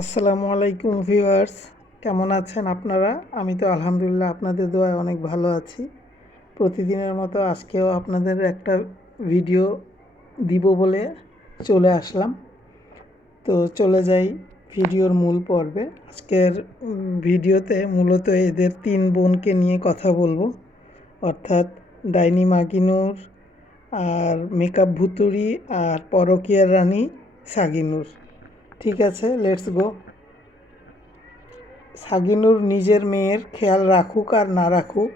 আসসালামু আলাইকুম ভিউয়ার্স, কেমন আছেন আপনারা? আমি তো আলহামদুলিল্লাহ আপনাদের দোয়ায় অনেক ভালো আছি। প্রতিদিনের মতো আজকেও আপনাদের একটা ভিডিও দিব বলে চলে আসলাম। তো চলে যাই ভিডিওর মূল পর্বে। আজকের ভিডিওতে মূলত এদের তিন বোনকে নিয়ে কথা বলবো, অর্থাৎ ডাইনি মাগিনুর, আর মেকআপ ভুতুড়ি, আর পরকীয়ার রানী সাগিনুর। ঠিক আছে, লেটস গো। সাগিনুর নিজের মেয়ের খেয়াল রাখুক আর না রাখুক,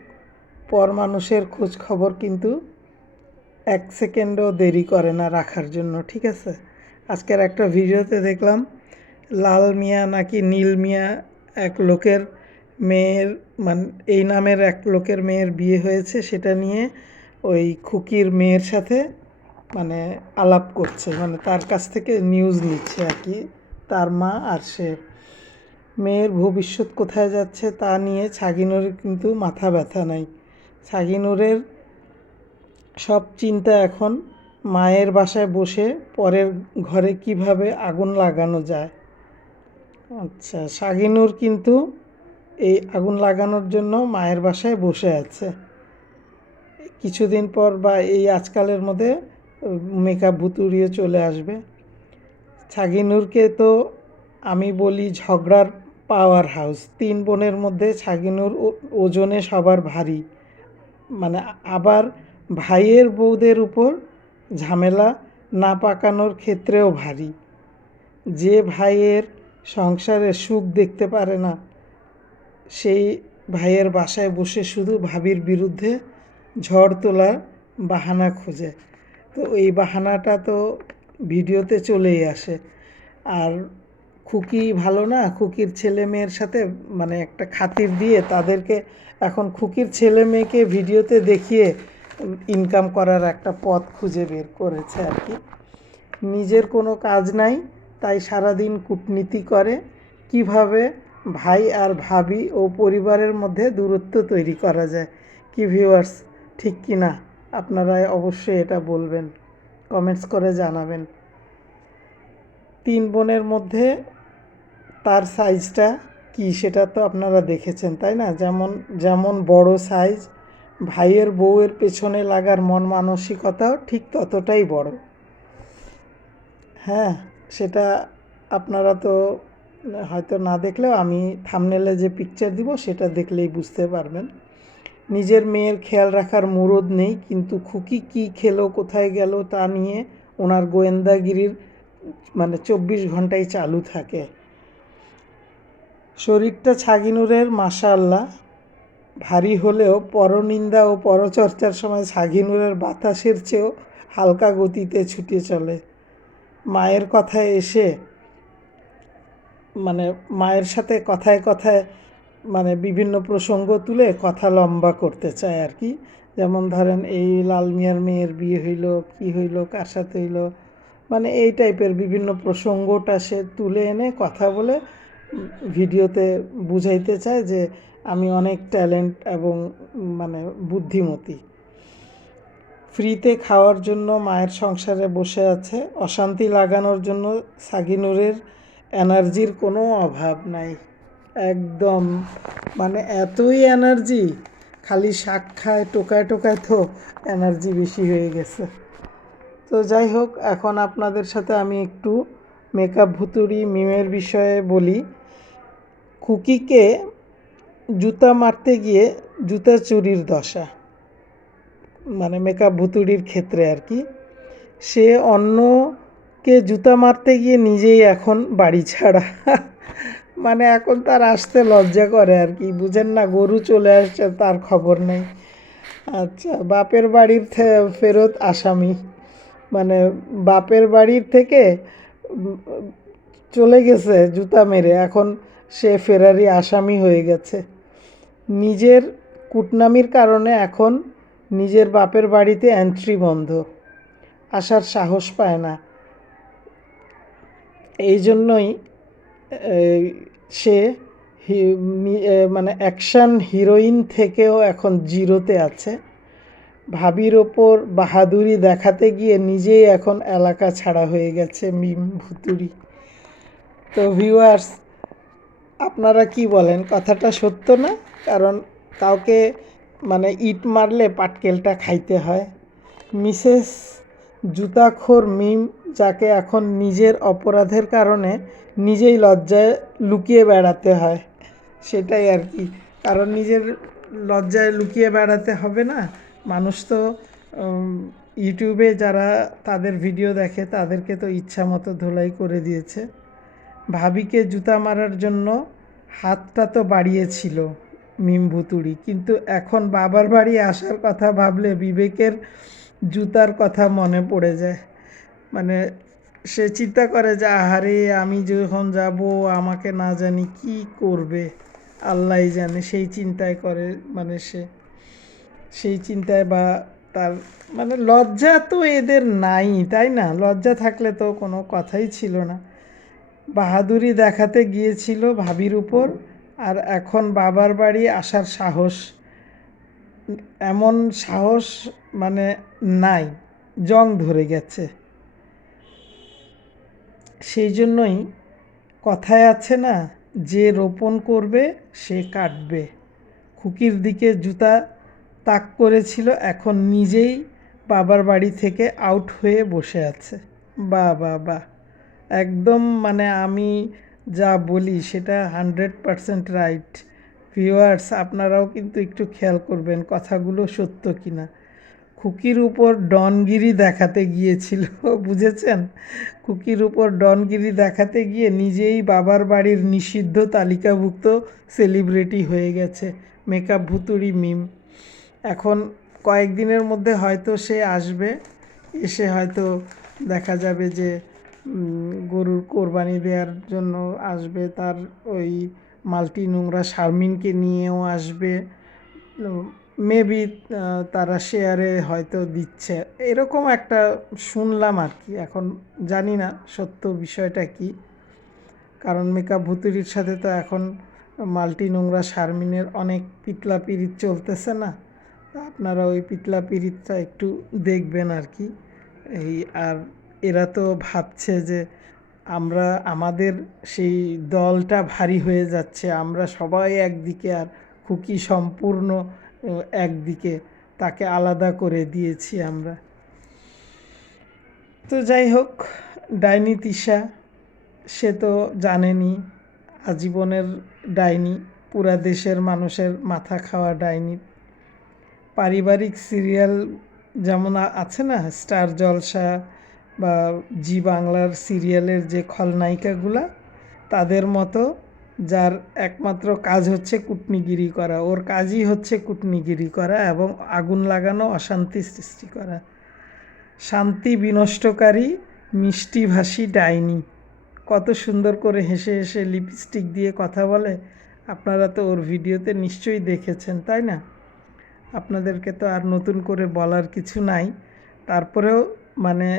পর মানুষের খোঁজ খবর কিন্তু এক সেকেন্ডও দেরি করে না রাখার জন্য। ঠিক আছে, আজকের একটা ভিডিওতে দেখলাম লাল মিয়া নাকি নীল মিয়া এক লোকের মেয়ের, মানে এই নামের এক লোকের মেয়ের বিয়ে হয়েছে, সেটা নিয়ে ওই খুকির মেয়ের সাথে মানে আলাপ করছে, মানে তার কাছ থেকে নিউজ নিচ্ছে আর কি, তার মা আর সে। মেয়ের ভবিষ্যৎ কোথায় যাচ্ছে তা নিয়ে ছাগিনুরের কিন্তু মাথা ব্যথা নাই। ছাগিনুরের সব চিন্তা এখন মায়ের বাসায় বসে পরের ঘরে কিভাবে আগুন লাগানো যায়। আচ্ছা, শাগিনুর কিন্তু এই আগুন লাগানোর জন্য মায়ের বাসায় বসে আছে। কিছুদিন পর বা এই আজকালের মধ্যে মেকআপ ভুতুড়িয়ে চলে আসবে। ছাগিনুরকে তো আমি বলি ঝগড়ার পাওয়ার হাউস। তিন বোনের মধ্যে ছাগিনুর ওজনে সবার ভারী, মানে আবার ভাইয়ের বউদের উপর ঝামেলা না পাকানোর ক্ষেত্রেও ভারী। যে ভাইয়ের সংসারে সুখ দেখতে পারে না, সেই ভাইয়ের বাসায় বসে শুধু ভাবির বিরুদ্ধে ঝড় তোলার বাহানা খোঁজে। তো এই বাহানাটা তো ভিডিওতে চলেই আসে। আর খুকি ভালো না, খুকির ছেলে মেয়ের সাথে মানে একটা খাতির দিয়ে তাদেরকে এখন খুকির ছেলে মেয়েকে ভিডিওতে দেখিয়ে ইনকাম করার একটা পথ খুঁজে বের করেছে আর কি। নিজের কোনো কাজ নাই, তাই সারাদিন কূটনীতি করে কিভাবে ভাই আর ভাবি ও পরিবারের মধ্যে দূরত্ব তৈরি করা যায়। কি ভিউয়ার্স, ঠিক কি না? আপনারা অবশ্যই এটা বলবেন, কমেন্টস করে জানাবেন। তিন বোনের মধ্যে তার সাইজটা কি সেটা তো আপনারা দেখেছেন, তাই না? যেমন যেমন বড় সাইজ, ভাইয়ের বউয়ের পেছনে লাগার মন মানসিকতাও ঠিক ততটাই বড়। হ্যাঁ, সেটা আপনারা তো হয়তো না দেখলেও আমি থাম্বনেলে যে পিকচার দিব সেটা দেখলেই বুঝতে পারবেন। নিজের মেয়ের খেয়াল রাখার মুরদ নেই, কিন্তু খুকি কি খেলো কোথায় গেল তা নিয়ে ওনার গোয়েন্দাগিরির মানে 24 ঘন্টাই চালু থাকে। শরীরটা ছাগিনুরের মাশাআল্লাহ ভারী হলেও পরনিন্দা ও পরচর্চার সময় ছাগিনুরের বাতাসের চেয়েও হালকা গতিতে ছুটে চলে। মায়ের কথায় এসে মানে মায়ের সাথে কথায় কথায় মানে বিভিন্ন প্রসঙ্গ তুলে কথা লম্বা করতে চায় আর কি। যেমন ধরেন এই লাল মিয়ার মেয়ের বিয়ে হইল, কি হইল, কার সাথে হইল, মানে এই টাইপের বিভিন্ন প্রসঙ্গটা সে তুলে এনে কথা বলে ভিডিওতে বুঝাইতে চায় যে আমি অনেক ট্যালেন্ট এবং মানে বুদ্ধিমতী। ফ্রিতে খাওয়ার জন্য মায়ের সংসারে বসে আছে, অশান্তি লাগানোর জন্য সাগিনুরের এনার্জির কোনো অভাব নাই। একদম মানে এতই এনার্জি, খালি শাক খায় টোকায় টোকায় তো এনার্জি বেশি হয়ে গেছে। তো যাই হোক, এখন আপনাদের সাথে আমি একটু মেকআপ ভুতুড়ি মিমের বিষয়ে বলি। খুকিকে জুতা মারতে গিয়ে জুতা চুরির দশা, মানে মেকআপ ভুতুড়ির ক্ষেত্রে আর কি। সে অন্যকে জুতা মারতে গিয়ে নিজেই এখন বাড়ি ছাড়া মানে এখন তার আসতে লজ্জা করে আর কি, বুঝেন না? গরু চলে আসছে তার খবর নেই। আচ্ছা, বাপের বাড়ির ফেরত আসামি, মানে বাপের বাড়ির থেকে চলে গেছে জুতা মেরে, এখন সে ফেরারি আসামি হয়ে গেছে। নিজের কুটনামির কারণে এখন নিজের বাপের বাড়িতে এন্ট্রি বন্ধ, আসার সাহস পায় না। এই জন্যই সে মানে অ্যাকশান হিরোইন থেকেও এখন জিরোতে আছে। ভাবির ওপর বাহাদুরি দেখাতে গিয়ে নিজেই এখন এলাকা ছাড়া হয়ে গেছে মিম ভুতুড়ি। তো ভিউয়ার্স, আপনারা কি বলেন, কথাটা সত্য না? কারণ কাউকে মানে ইট মারলে পাটকেলটা খাইতে হয়। মিসেস জুতাখোর মিম, যাকে এখন নিজের অপরাধের কারণে নিজেই লজ্জায় লুকিয়ে বেড়াতে হয়, সেটাই আর কি। কারণ নিজের লজ্জায় লুকিয়ে বেড়াতে হবে না। মানুষ তো ইউটিউবে যারা তাদের ভিডিও দেখে তাদেরকে তো ইচ্ছা মতো ধোলাই করে দিয়েছে। ভাবিকে জুতা মারার জন্য হাতটা তো বাড়িয়েছিল মিম ভুতুড়ি, কিন্তু এখন বাবার বাড়ি আসার কথা ভাবলে বিবেকের জুতার কথা মনে পড়ে যায়। মানে সে চিন্তা করে যে আহারে, আমি যখন যাব আমাকে না জানি কি করবে, আল্লাহই জানে। সেই চিন্তায় করে, মানে সেই চিন্তায় বা তার মানে লজ্জা তো এদের নাই, তাই না? লজ্জা থাকলে তো কোনো কথাই ছিল না। বাহাদুরি দেখাতে গিয়েছিল ভাবির উপর, আর এখন বাবার বাড়ি আসার সাহস, এমন সাহস মানে নাই, জং ধরে গেছে। সেই জন্যই কথায় আছে না, যে রোপণ করবে সে কাটবে। খুকির দিকে জুতা তাক করেছিল, এখন নিজেই বাবার বাড়ি থেকে আউট হয়ে বসে আছে। বাহ বাহ বাহ, একদম মানে আমি যা বলি সেটা 100% রাইট। ভিউয়ার্স, আপনারাও কিন্তু একটু খেয়াল করবেন কথাগুলো সত্য কিনা। খুকির উপর ডনগিরি দেখাতে গিয়েছিল, বুঝেছেন? খুকির উপর ডনগিরি দেখাতে গিয়ে নিজেই বাবার বাড়ির নিষিদ্ধ তালিকাভুক্ত সেলিব্রিটি হয়ে গেছে মেকআপ ভুতুড়ি মিম। এখন কয়েকদিনের মধ্যে হয়তো সে আসবে, এসে হয়তো দেখা যাবে যে গরুর কোরবানি দেওয়ার জন্য আসবে, তার ওই মাল্টি নোংরা শারমিনকে নিয়েও আসবে। মেবি তারা শেয়ারে হয়তো দিচ্ছে, এরকম একটা শুনলাম আর কি। এখন জানি না সত্য বিষয়টা কি, কারণ মেকআপ ভুতুরির সাথে তো এখন মাল্টি নোংরা শারমিনের অনেক পিতলা পিরিত চলতেছে না। আপনারা ওই পিতলা পিরিতটা একটু দেখবেন আর কি। এই আর এরা তো ভাবছে যে আমরা আমাদের সেই দলটা ভারী হয়ে যাচ্ছে, আমরা সবাই একদিকে আর খুকি সম্পূর্ণ একদিকে, তাকে আলাদা করে দিয়েছি আমরা। তো যাই হোক, ডাইনি তিশা সে তো জানেনই, আজীবনের ডাইনি, পুরা দেশের মানুষের মাথা খাওয়া ডাইনি। পারিবারিক সিরিয়াল যেমন আছে না, স্টার জলসা বা জি বাংলার সিরিয়ালের যে খলনায়িকাগুলা, তাদের মতো, যার একমাত্র কাজ হচ্ছে কুটনিগিরি করা, ওর কাজই হচ্ছে কুটনিগিরি করা এবং আগুন লাগানো, অশান্তি সৃষ্টি করা। শান্তি বিনষ্টকারী মিষ্টিভাষী ডাইনি, কত সুন্দর করে হেসে হেসে লিপস্টিক দিয়ে কথা বলে। আপনারা তো ওর ভিডিওতে নিশ্চয়ই দেখেছেন, তাই না? আপনাদেরকে তো আর নতুন করে বলার কিছু নাই। তারপরেও মানে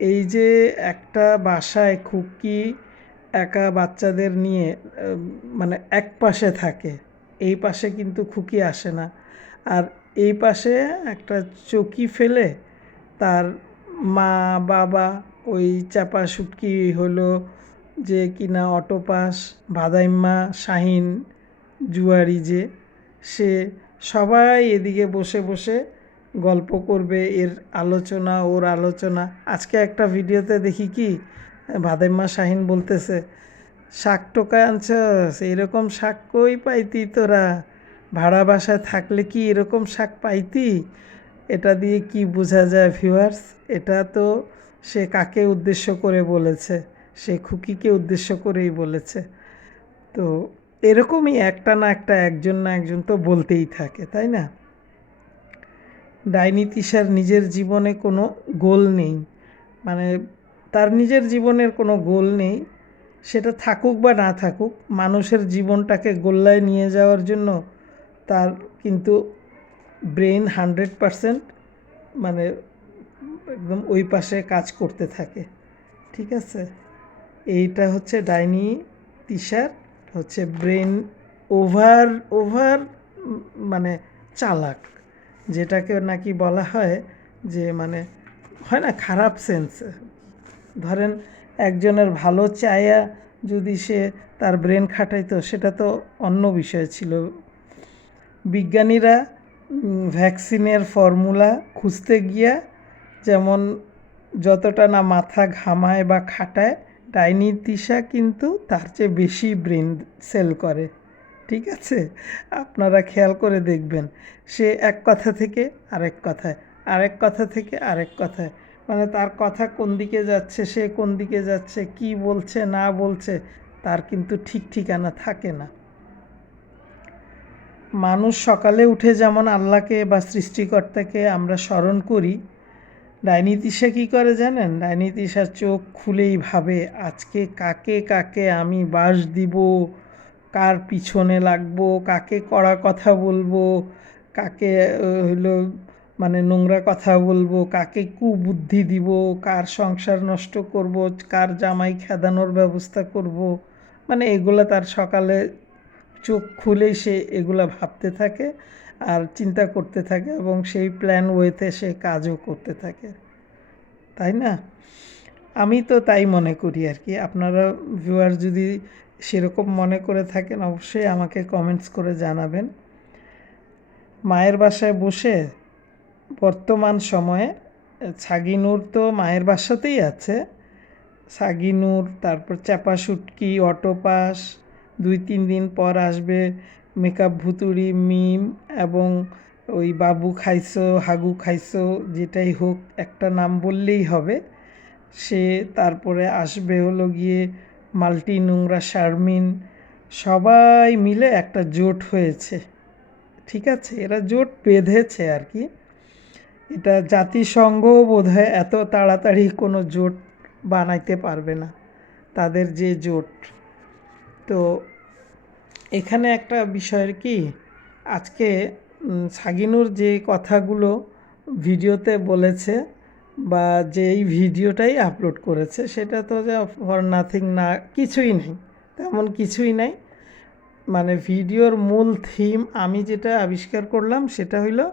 এই যে একটা বাসায় খুকি একা বাচ্চাদের নিয়ে মানে এক পাশে থাকে, এই পাশে কিন্তু খুকি আসে না, আর এই পাশে একটা চৌকি ফেলে তার মা বাবা, ওই চাপা শুটকি হলো যে কিনা অটোপাস, ভাদাইম্মা, শাহিন, জুয়ারি, যে সে সবাই এদিকে বসে বসে গল্প করবে, এর আলোচনা ওর আলোচনা। আজকে একটা ভিডিওতে দেখি কি ভাদাইম্মা শাহিন বলতেছে, শাক টোকায় আনছস, এরকম শাক কই পাইতি তোরা, ভাড়া বাসায় থাকলে কি এরকম শাক পাইতি? এটা দিয়ে কি বোঝা যায় ভিউয়ার্স? এটা তো সে কাকে উদ্দেশ্য করে বলেছে? সে খুকিকে উদ্দেশ্য করেই বলেছে। তো এরকমই একটা না একটা, একজন না একজন তো বলতেই থাকে, তাই না? ডাইনি তিশার নিজের জীবনে কোনো গোল নেই, মানে তার নিজের জীবনের কোনো গোল নেই। সেটা থাকুক বা না থাকুক, মানুষের জীবনটাকে গোল্লায় নিয়ে যাওয়ার জন্য তার কিন্তু ব্রেন 100% মানে একদম ওই পাশে কাজ করতে থাকে, ঠিক আছে? এইটা হচ্ছে ডাইনি তিশার হচ্ছে ব্রেন ওভার ওভার মানে চালাক, যেটাকে নাকি বলা হয় যে মানে হয় না খারাপ সেন্স। ধরেন একজনের ভালো চায়া যদি সে তার ব্রেন খাটাইতো সেটা তো অন্য বিষয় ছিল। বিজ্ঞানীরা ভ্যাকসিনের ফর্মুলা খুঁজতে গিয়া যেমন যতটা না মাথা ঘামায় বা খাটায়, ডাইনি তিশা কিন্তু তার চেয়ে বেশি ব্রেন সেল করে। ঠিক আছে, আপনারা খেয়াল করে দেখবেন, সে এক কথা থেকে আরেক কথায়, আরেক কথা থেকে আরেক কথায়, মানে তার কথা কোন দিকে যাচ্ছে, সে কোন দিকে যাচ্ছে, কি বলছে না বলছে, তার কিন্তু ঠিক ঠিকানা থাকে না। মানুষ সকালে উঠে যেমন আল্লাহকে বা সৃষ্টিকর্তাকে আমরা স্মরণ করি, ডাইনি তিশা কী করে জানেন? ডাইনি তিশা চোখ খুলেই ভাবে আজকে কাকে কাকে আমি বাস দিব, কার পিছনে লাগবো, কাকে কড়া কথা বলবো, কাকে হইলো মানে নোংরা কথা বলবো, কাকে কুবুদ্ধি দিব, কার সংসার নষ্ট করব, কার জামাই খেদানোর ব্যবস্থা করব, মানে এগুলো তার সকালে চোখ খুলেই সে এগুলা ভাবতে থাকে আর চিন্তা করতে থাকে এবং সেই প্ল্যান ওয়েতে সে কাজও করতে থাকে, তাই না? আমি তো তাই মনে করি আর কি। আপনারা ভিউয়ার যদি সেরকম মনে করে থাকেন অবশ্যই আমাকে কমেন্টস করে জানাবেন। মায়ের বাসায় বসে বর্তমান সময়ে ছাগিনুর তো মায়ের বাসাতেই আছে, ছাগিনুর, তারপর চাপা শুটকি, অটোপাস, 2-3 দিন পর আসবে মেকআপ ভুতুড়ি, মিম এবং ওই বাবু খাইছো, হাগু খাইছো, যেটাই হোক একটা নাম বললেই হবে সে। তারপরে আসবে হলো গিয়ে মাল্টি নোংরা শারমিন, সবাই মিলে একটা জোট হয়েছে। ঠিক আছে, এরা জোট বেঁধেছে আর কি। এটা জাতিসংঘও বোধহয় এত তাড়াতাড়ি কোনো জোট বানাইতে পারবে না, তাদের যে জোট। তো এখানে একটা বিষয়ের কি, আজকে ছাগিনুর যে কথাগুলো ভিডিওতে বলেছে বা যেই ভিডিওটাই আপলোড করেছে সেটা তো যে ফর নাথিং না, কিছুই নেই, তেমন কিছুই নাই। মানে ভিডিওর মূল থিম আমি যেটা আবিষ্কার করলাম সেটা হইলো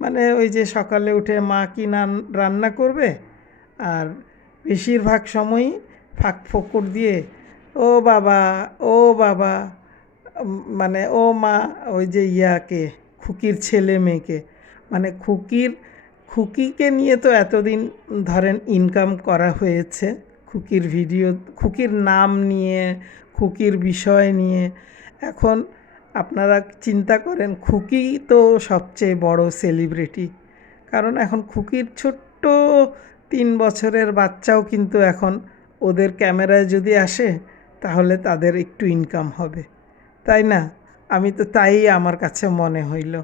মানে ওই যে সকালে উঠে মা কি রান্না করবে, আর বেশিরভাগ সময়ই ফাঁক ফোকর দিয়ে ও বাবা, ও বাবা, মানে ও মা, ওই যে ইয়াকে খুকির ছেলে মেয়েকে, মানে খুকিকে নিয়ে তো এতদিন ধরেন ইনকাম করা হয়েছে, খুকির ভিডিও, খুকির নাম নিয়ে, খুকির বিষয় নিয়ে। এখন আপনারা চিন্তা করেন, খুকি তো সবচেয়ে বড় সেলিব্রিটি, কারণ এখন খুকির ছোট্ট 3 বছরের বাচ্চাও কিন্তু এখন ওদের ক্যামেরায় যদি আসে তাহলে তাদের একটু ইনকাম হবে, তাই না? আমি তো তাই আমার কাছে মনে হইল,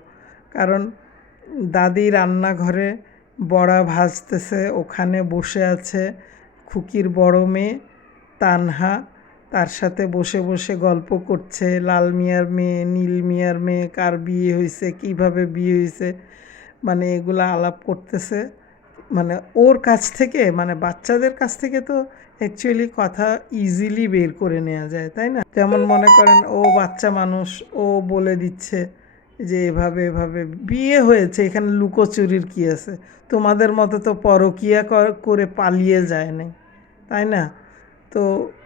কারণ দাদি রান্নাঘরে বড়া ভাজতেছে, ওখানে বসে আছে খুকির বড় মেয়ে তানহা, তার সাথে বসে বসে গল্প করছে, লাল মিয়ার মেয়ে, নীল মিয়ার মেয়ে, কার বিয়ে হয়েছে, কিভাবে বিয়ে হয়েছে, মানে এগুলা আলাপ করতেছে। মানে ওর কাছ থেকে, মানে বাচ্চাদের কাছ থেকে তো অ্যাকচুয়ালি কথা ইজিলি বের করে নেওয়া যায়, তাই না? যেমন মনে করেন ও বাচ্চা মানুষ, ও বলে দিচ্ছে যে এভাবে এভাবে বিয়ে হয়েছে, এখানে লুকোচুরির কী আছে, তোমাদের মতো তো পরকিয়া করে পালিয়ে যায় নাই, তাই না? তো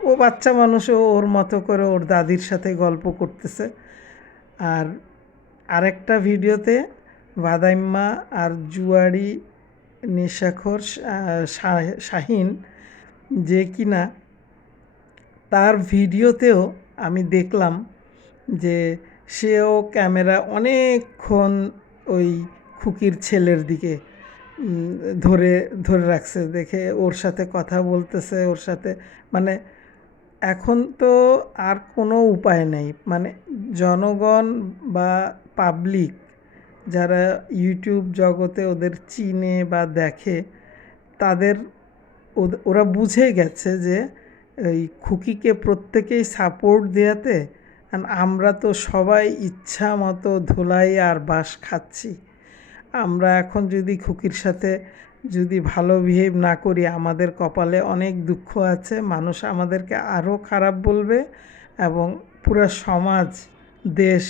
ও বাচ্চা মানুষ, ও ওর মতো করে ওর দাদির সাথে গল্প করতেছে। আর আরেকটা ভিডিওতে বাদাইম্মা আর জুয়ারি নেশাখোর শাহিন, যে কিনা তার ভিডিওতেও আমি দেখলাম যে সেও ক্যামেরা অনেকক্ষণ ওই খুকির ছেলের দিকে ধরে ধরে রাখছে, দেখে ওর সাথে কথা বলতেছে, ওর সাথে, মানে এখন তো আর কোনো উপায় নেই, মানে জনগণ বা পাবলিক যারা ইউটিউব জগতে ওদের চিনে বা দেখে, তাদের ওরা বুঝে গেছে যে এই খুকিকে প্রত্যেকেই সাপোর্ট দেওয়াতে আমরা তো সবাই ইচ্ছা মতো ধুলাই আর বাঁশ খাচ্ছি। আমরা এখন যদি খুকির সাথে যদি ভালো বিহেভ না করি, আমাদের কপালে অনেক দুঃখ আছে, মানুষ আমাদেরকে আরও খারাপ বলবে এবং পুরো সমাজ, দেশ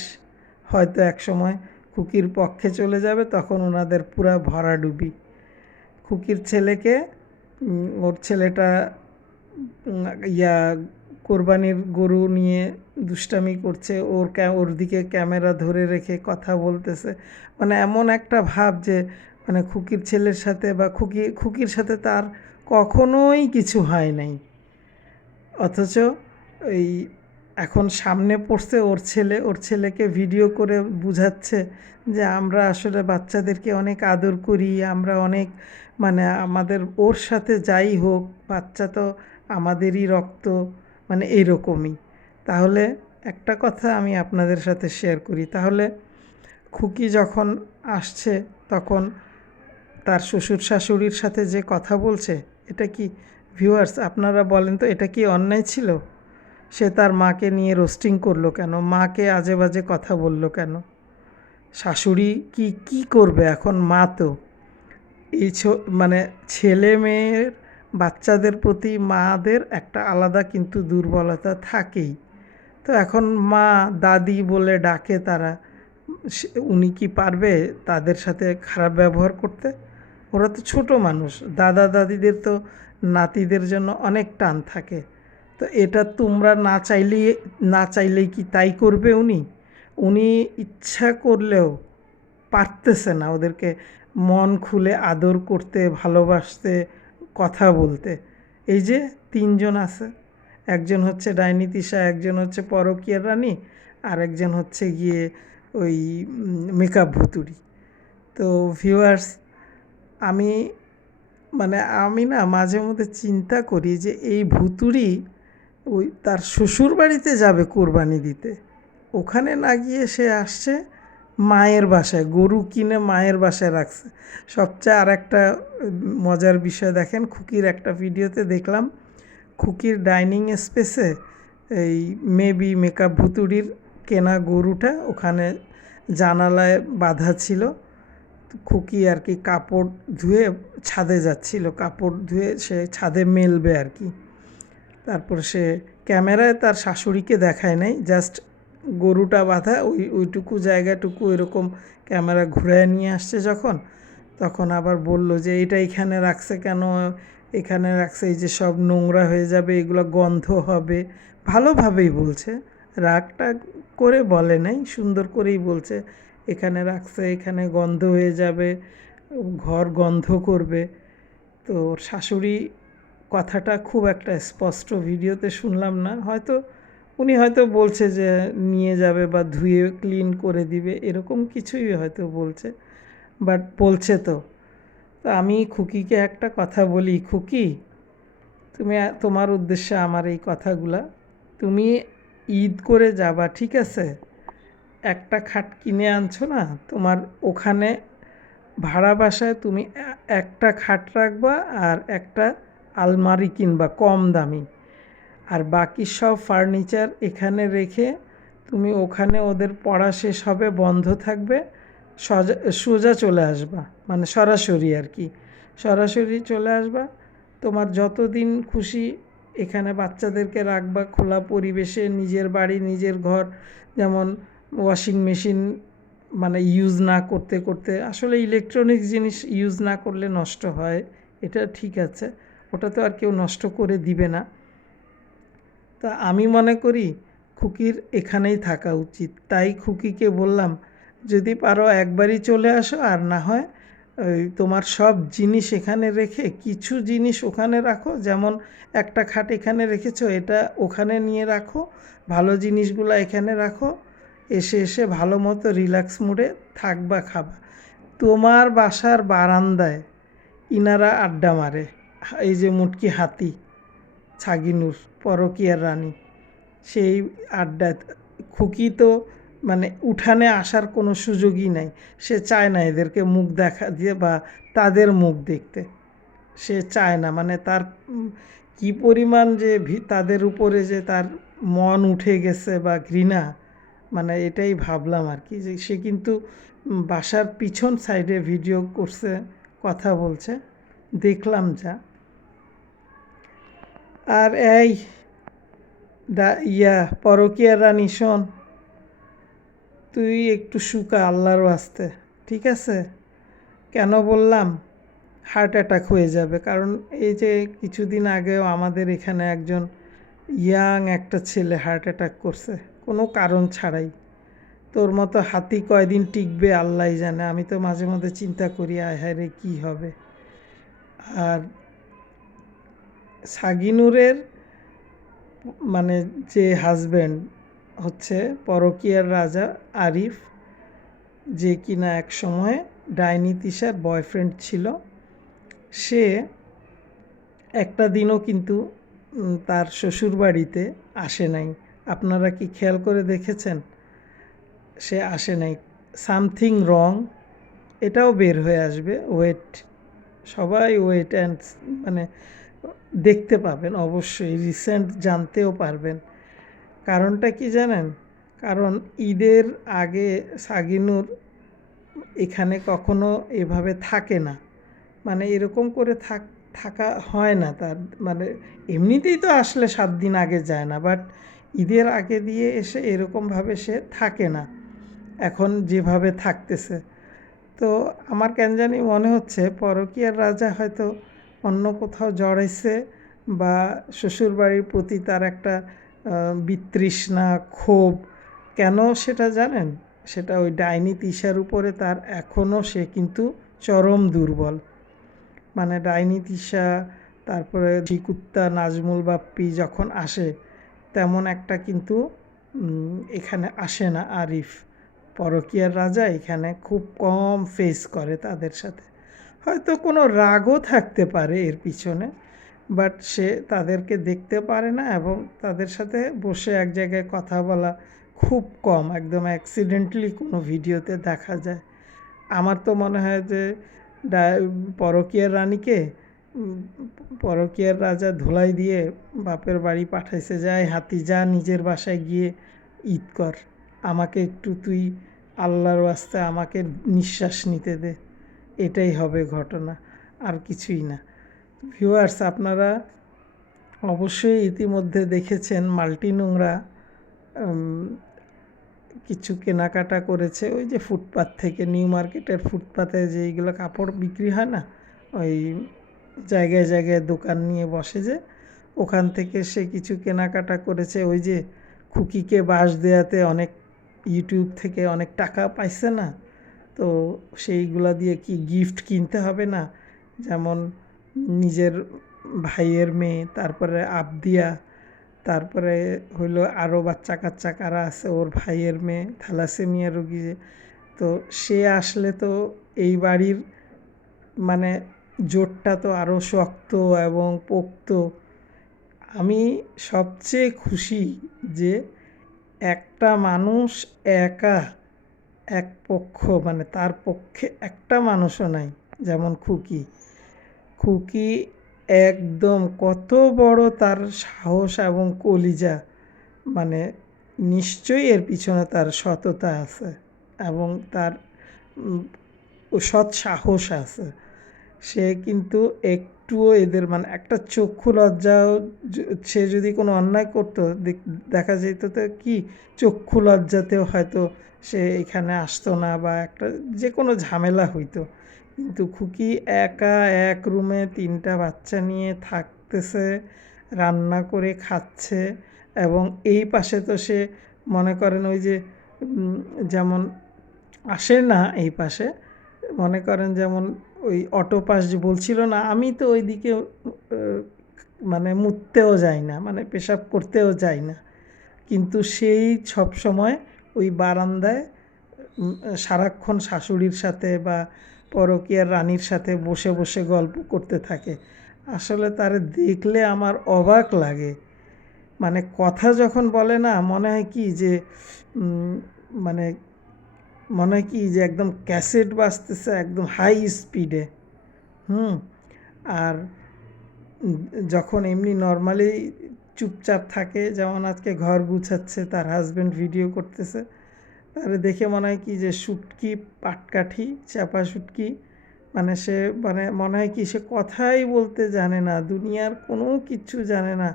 হয়তো একসময় খুকির পক্ষে চলে যাবে, তখন ওনাদের পুরা ভরাডুবি। খুকির ছেলেকে, ওর ছেলেটা কোরবানির গরু নিয়ে দুষ্টামি করছে, ওর দিকে ক্যামেরা ধরে রেখে কথা বলতেছে। মানে এমন একটা ভাব যে মানে খুকির ছেলের সাথে বা খুকির সাথে তার কখনোই কিছু হয় নাই, অথচ এই এখন সামনে পড়ছে ওর ছেলেকে ভিডিও করে বুঝাচ্ছে যে আমরা আসলে বাচ্চাদেরকে অনেক আদর করি, আমরা অনেক মানে আমাদের ওর সাথে যাই হোক বাচ্চা তো আমাদেরই রক্ত, মানে এইরকমই। তাহলে একটা কথা আমি আপনাদের সাথে শেয়ার করি, তাহলে খুকি যখন আসছে তখন তার শ্বশুর শাশুড়ির সাথে যে কথা বলছে, এটা কি ভিউয়ার্স আপনারা বলেন তো, এটা কি অন্যায় ছিল? সে তার মাকে নিয়ে রোস্টিং করলো কেন? মাকে আজে বাজে কথা বলল কেন? শাশুড়ি কি করবে এখন? মা তো এই মানে ছেলে মেয়ের বাচ্চাদের প্রতি মাদের একটা আলাদা কিন্তু দুর্বলতা থাকেই। তো এখন মা দাদি বলে ডাকে তারা, উনি কি পারবে তাদের সাথে খারাপ ব্যবহার করতে? ওরা তো ছোট মানুষ, দাদা দাদিদের তো নাতিদের জন্য অনেক টান থাকে। তো এটা তোমরা না চাইলেই কি তাই করবে? উনি ইচ্ছা করলেও পারতেছে না ওদেরকে মন খুলে আদর করতে, ভালোবাসতে, কথা বলতে। এই যে তিনজন আছে, একজন হচ্ছে ডাইনি তিশা, একজন হচ্ছে পরকীয়ার রানী, আর একজন হচ্ছে গিয়ে ওই মেকআপ ভুতুড়ি। তো ভিউয়ার্স, আমি আমি না মাঝে মধ্যে চিন্তা করি যে এই ভুতুড়ি ওই তার শ্বশুর বাড়িতে যাবে কোরবানি দিতে, ওখানে না গিয়ে সে আসছে মায়ের বাসায়, গরু কিনে মায়ের বাসায় রাখছে। সবচেয়ে আর একটা মজার বিষয় দেখেন, খুকির একটা ভিডিওতে দেখলাম খুকির ডাইনিং স্পেসে এই মেবি মেকআপ ভুতুড়ির কেনা গরুটা ওখানে জানালায় বাঁধা ছিল। খুকি আর কি কাপড় ধুয়ে ছাদে যাচ্ছিল, কাপড় ধুয়ে সে ছাদে মেলবে আর কি। তারপর সে ক্যামেরায় তার শাশুড়িকে দেখায় নাই, জাস্ট গরুটা বাঁধা ওইটুকু জায়গাটুকু এরকম ক্যামেরা ঘুরে নিয়ে আসছে যখন, তখন আবার বলল যে এটা এখানে রাখছে কেন, এখানে রাখছে এই যে সব নোংরা হয়ে যাবে, এগুলো গন্ধ হবে। ভালোভাবেই বলছে, রাগটা করে বলে নাই, সুন্দর করেই বলছে এখানে রাখছে, এখানে গন্ধ হয়ে যাবে, ঘর গন্ধ করবে। তো শাশুড়ি কথাটা খুব একটা স্পষ্ট ভিডিওতে শুনলাম না, উনি হয়তো বলছে যে নিয়ে যাবে বা ধুয়ে ক্লিন করে দিবে, এরকম কিছুই হয়তো বলছে, বাট বলছে তো। তা আমি খুকিকে একটা কথা বলি, খুকি তোমার উদ্দেশ্যে আমার এই কথাগুলা, তুমি ঈদ করে যাবা ঠিক আছে, একটা খাট কিনে আনছো না, তোমার ওখানে ভাড়া বাসায় তুমি একটা খাট রাখবা আর একটা আলমারি কিনবা কম দামি, আর বাকি সব ফার্নিচার এখানে রেখে তুমি ওখানে ওদের পড়া শেষ হবে, বন্ধ থাকবে, সোজা চলে আসবা, মানে সরাসরি আর কি, সরাসরি চলে আসবা। তোমার যতদিন খুশি এখানে বাচ্চাদেরকে রাখবা খোলা পরিবেশে, নিজের বাড়ি নিজের ঘর, যেমন ওয়াশিং মেশিন ইউজ না করতে করতে, আসলে ইলেকট্রনিক্স জিনিস ইউজ না করলে নষ্ট হয়, এটা ঠিক আছে, ওটা তো আর কেউ নষ্ট করে দিবে না। তা আমি মনে করি খুকির এখানেই থাকা উচিত, তাই খুকিকে বললাম যদি পারো একবারই চলে আসো, আর না হয় ওই তোমার সব জিনিস এখানে রেখে কিছু জিনিস ওখানে রাখো, যেমন একটা খাট এখানে রেখেছো, এটা ওখানে নিয়ে রাখো, ভালো জিনিসগুলো এখানে রাখো, এসে ভালো মতো রিল্যাক্স মুডে থাকবা, খাবা। তোমার বাসার বারান্দায় ইনারা আড্ডা মারে, এই যে মুটকি হাতি, ছাগিনুর, পরকীয়ার রানী, সেই আড্ডায় খুকি তো উঠানে আসার কোনো সুযোগই নাই, সে চায় না এদেরকে মুখ দেখা দিয়ে বা তাদের মুখ দেখতে, সে চায় না, তার কি পরিমাণ যে তাদের উপরে যে তার মন উঠে গেছে বা ঘৃণা, এটাই ভাবলাম আর কি, যে সে কিন্তু বাসার পিছন সাইডে ভিডিও করছে, কথা বলছে, দেখলাম যা। আর এই পরকীয়ার রানী শোন, তুই একটু শুকা আল্লাহর ওয়াস্তে, ঠিক আছে? কেন বললাম? হার্ট অ্যাটাক হয়ে যাবে, কারণ এই যে কিছুদিন আগেও আমাদের এখানে একজন ইয়াং একটা ছেলে হার্ট অ্যাটাক করছে কোনো কারণ ছাড়াই। তোর মতো হাতি কয়দিন টিকবে আল্লাহই জানে। আমি তো মাঝে মধ্যে চিন্তা করি আয় হায় রে কী হবে। আর সাগিনুরের মানে যে হাজব্যান্ড হচ্ছে পরকীয়ার রাজা আরিফ, যে কিনা এক সময় ডাইনি তিশার বয়ফ্রেন্ড ছিল, সে একটা দিনও কিন্তু তার শ্বশুর বাড়িতে আসে নাই। আপনারা কি খেয়াল করে দেখেছেন? সে আসে নাই। সামথিং রং, এটাও বের হয়ে আসবে। ওয়েট, সবাই ওয়েট অ্যান্ড মানে দেখতে পাবেন, অবশ্যই রিসেন্ট জানতেও পারবেন। কারণটা কি জানেন? কারণ ঈদের আগে সাগিনুর এখানে কখনো এভাবে থাকে না, মানে এরকম করে থাকা হয় না তার। মানে এমনিতেই তো আসলে 7 দিন আগে যায় না, বাট ঈদের আগে দিয়ে এসে এরকমভাবে সে থাকে না এখন যেভাবে থাকতেছে। তো আমার কেন জানি মনে হচ্ছে পরকীয়ার রাজা হয়তো অন্য কোথাও জড়াইছে, বা শ্বশুরবাড়ির প্রতি তার একটা বিতৃষ্ণা, ক্ষোভ। কেন সেটা জানেন? সেটা ওই ডাইনি তিশার উপরে তার এখনও সে কিন্তু চরম দুর্বল। মানে ডাইনি তিশা, তারপরে ঝিকুত্তা, নাজমুল বাপ্পি যখন আসে তেমন একটা কিন্তু এখানে আসে না আরিফ। পরকীয়ার রাজা এখানে খুব কম ফেস করে তাদের সাথে। হয়তো কোনো রাগও থাকতে পারে এর পিছনে, বাট সে তাদেরকে দেখতে পারে না এবং তাদের সাথে বসে এক জায়গায় কথা বলা খুব কম, একদম অ্যাক্সিডেন্টালি কোনো ভিডিওতে দেখা যায়। আমার তো মনে হয় যে পরকীয়ার রানীকে পরকীয়ার রাজা ধুলাই দিয়ে বাপের বাড়ি পাঠাইছে, যায় হাতি যা নিজের বাসায় গিয়ে ঈদ কর, আমাকে একটু তুই আল্লাহর ওয়াস্তে আমাকে নিঃশ্বাস নিতে দে। এটাই হবে ঘটনা, আর কিছুই না। ভিউয়ার্স, আপনারা অবশ্যই ইতিমধ্যে দেখেছেন মাল্টি নোংরা কিছু কেনাকাটা করেছে ওই যে ফুটপাত থেকে, নিউ মার্কেটের ফুটপাতে যে এইগুলো কাপড় বিক্রি হয় না, ওই জায়গায় জায়গায় দোকান নিয়ে বসে, যে ওখান থেকে সে কিছু কেনাকাটা করেছে। ওই যে খুকিকে বাঁশ দেয়াতে অনেক ইউটিউব থেকে অনেক টাকা পাইছে না, তো সেইগুলা দিয়ে কি গিফট কিনতে হবে না, যেমন নিজের ভাইয়ের মেয়ে, তারপরে আবদিয়া, তারপরে হইলো আরও বাচ্চা কাচ্চা কারা আছে, ওর ভাইয়ের মেয়ে থ্যালাসেমিয়া রোগী। তো সে আসলে তো এই বাড়ির মানে জোটটা তো আরও শক্ত এবং পোক্ত। আমি সবচেয়ে খুশি যে একটা মানুষ একা এক পক্ষ, মানে তার পক্ষে একটা মানুষও নাই, যেমন খুকি একদম কত বড় তার সাহস এবং কলিজা, মানে নিশ্চয়ই এর পিছনে তার সততা আছে এবং তার সৎ সাহস আছে। সে কিন্তু একটুও এদের মানে একটা চক্ষু লজ্জাও, সে যদি কোনো অন্যায় করতো দেখা যেত তো কি চক্ষু লজ্জাতেও হয়তো সে এখানে আসতো না, বা একটা যে কোনো ঝামেলা হইতো। কিন্তু খুকি একা এক রুমে 3টা বাচ্চা নিয়ে থাকতেছে, রান্না করে খাচ্ছে, এবং এই পাশে তো সে মনে করেন ওই যে যেমন আসে না এই পাশে, মনে করেন যেমন ওই অটো পাস যে বলছিল না, আমি তো ওই দিকে মানে মুততেও যাই না, মানে পেশাব করতেও যাই না, কিন্তু সেই সব সময় ওই বারান্দায় সারাক্ষণ শাশুড়ির সাথে বা পরকীয়ার রানীর সাথে বসে বসে গল্প করতে থাকে। আসলে তার দেখলে আমার অবাক লাগে। মানে কথা যখন বলে না, মনে হয় কি যে মানে মনে হয় কি যে একদম ক্যাসেট বাজতেছে একদম হাই স্পিডে। আর যখন এমনি নর্মালি চুপচাপ থাকে, যেমন আজকে ঘর গুছাচ্ছে, তার হাজব্যান্ড ভিডিও করতেছে, তাহলে দেখে মনে হয় কি যে শুটকি পাটকাঠি, চাপা শুটকি, মানে সে মানে মনে হয় কি সে কথাই বলতে জানে না, দুনিয়ার কোনো কিছু জানে না,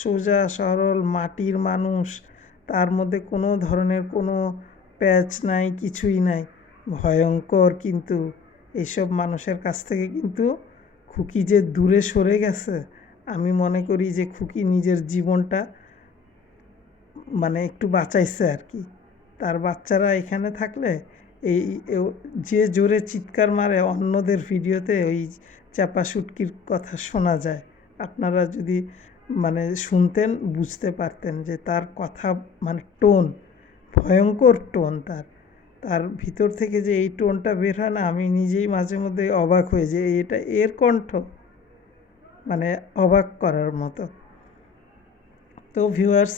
সোজা সরল মাটির মানুষ, তার মধ্যে কোনো ধরনের কোনো প্যাচ নাই, কিছুই নাই, ভয়ঙ্কর। কিন্তু এইসব মানুষের কাছ থেকে কিন্তু খুকি যে দূরে সরে গেছে, আমি মনে করি যে খুকি নিজের জীবনটা মানে একটু বাঁচাইছে আর কি। তার বাচ্চারা এখানে থাকলে এই যে জোরে চিৎকার মারে অন্যদের ভিডিওতে ওই চাপা শুটকির কথা শোনা যায়। আপনারা যদি মানে শুনতেন বুঝতে পারতেন যে তার কথা মানে টোন, ভয়ঙ্কর টোন তার। তার ভিতর থেকে যে এই টোনটা বের হয় না, আমি নিজেই মাঝে মধ্যে অবাক হয়ে যাই, এটা এর কণ্ঠ, মানে অবাক করার মতো। তো ভিউয়ার্স,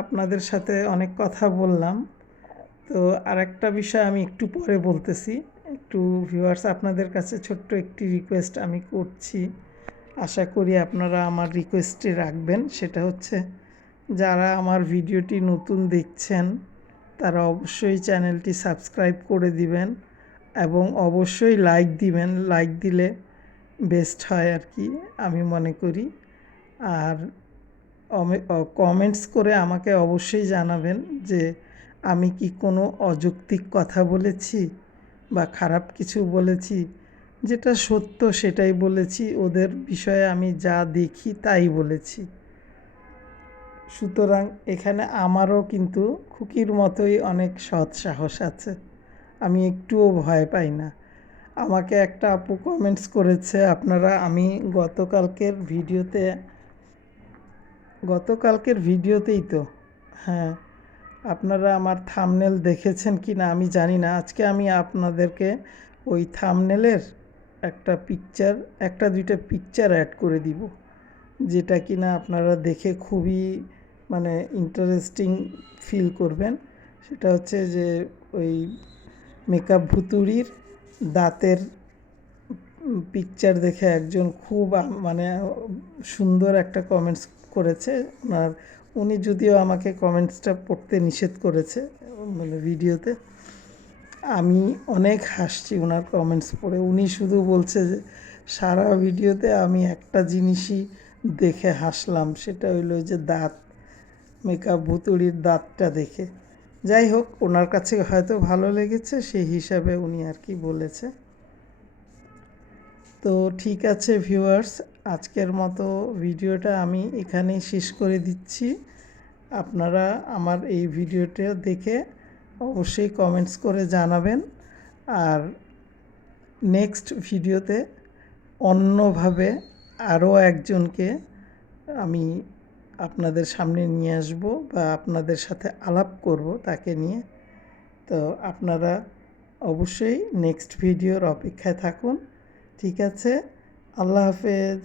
আপনাদের সাথে অনেক কথা বললাম। তো আরেকটা বিষয় আমি একটু পরে বলতেছি। একটু ভিউয়ার্স, আপনাদের কাছে ছোট্ট একটি রিকোয়েস্ট আমি করছি, আশা করি আপনারা আমার রিকোয়েস্টটি রাখবেন। সেটা হচ্ছে, যারা আমার ভিডিওটি নতুন দেখছেন তারা অবশ্যই চ্যানেলটি সাবস্ক্রাইব করে দিবেন এবং অবশ্যই লাইক দিবেন। লাইক দিলে বেস্ট হয় আর কি, আমি মনে করি। আর কমেন্টস করে আমাকে অবশ্যই জানাবেন যে আমি কি কোনো অযৌক্তিক কথা বলেছি বা খারাপ কিছু বলেছি। যেটা সত্য সেটাই বলেছি, ওদের বিষয়ে আমি যা দেখি তাই বলেছি। সুতরাং এখানে আমারও কিন্তু খুকির মতোই অনেক সৎ সাহস আছে, আমি একটুও ভয় পাই না। আমাকে একটা আপু কমেন্টস করেছে, আপনারা, আমি গতকালকের ভিডিওতেই তো, হ্যাঁ, আপনারা আমার থাম্বনেল দেখেছেন কি না আমি জানি না। আজকে আমি আপনাদেরকে ওই থাম্বনেলের একটা দুইটা পিকচার অ্যাড করে দিব, যেটা কি না আপনারা দেখে খুবই মানে ইন্টারেস্টিং ফিল করবেন। সেটা হচ্ছে যে ওই মেকআপ ভুতুড়ির দাঁতের পিকচার দেখে একজন খুব মানে সুন্দর একটা কমেন্টস করেছে। উনি যদিও আমাকে কমেন্টসটা পড়তে নিষেধ করেছে মানে ভিডিওতে, আমি অনেক হাসছি ওনার কমেন্টস পড়ে। উনি শুধু বলছে যে সারা ভিডিওতে আমি একটা জিনিসই দেখে হাসলাম, সেটা হইলো যে দাঁত, মেকআপ ভুতুড়ির দাঁতটা দেখে। যাই হোক, ওনার কাছে হয়তো ভালো লেগেছে, সেই হিসাবে উনি আর কি বলেছে। তো ঠিক আছে ভিউয়ার্স, আজকের মতো ভিডিওটা আমি এখানেই শেষ করে দিচ্ছি। আপনারা আমার এই ভিডিওটা দেখে অবশ্যই কমেন্টস করে জানাবেন। আর নেক্সট ভিডিওতে অন্যভাবে আরও একজনকে আমি আপনাদের সামনে নিয়ে আসব বা আপনাদের সাথে আলাপ করব তাকে নিয়ে। তো আপনারা অবশ্যই নেক্সট ভিডিওর অপেক্ষায় থাকুন। ঠিক আছে, আল্লাহ হাফেজ।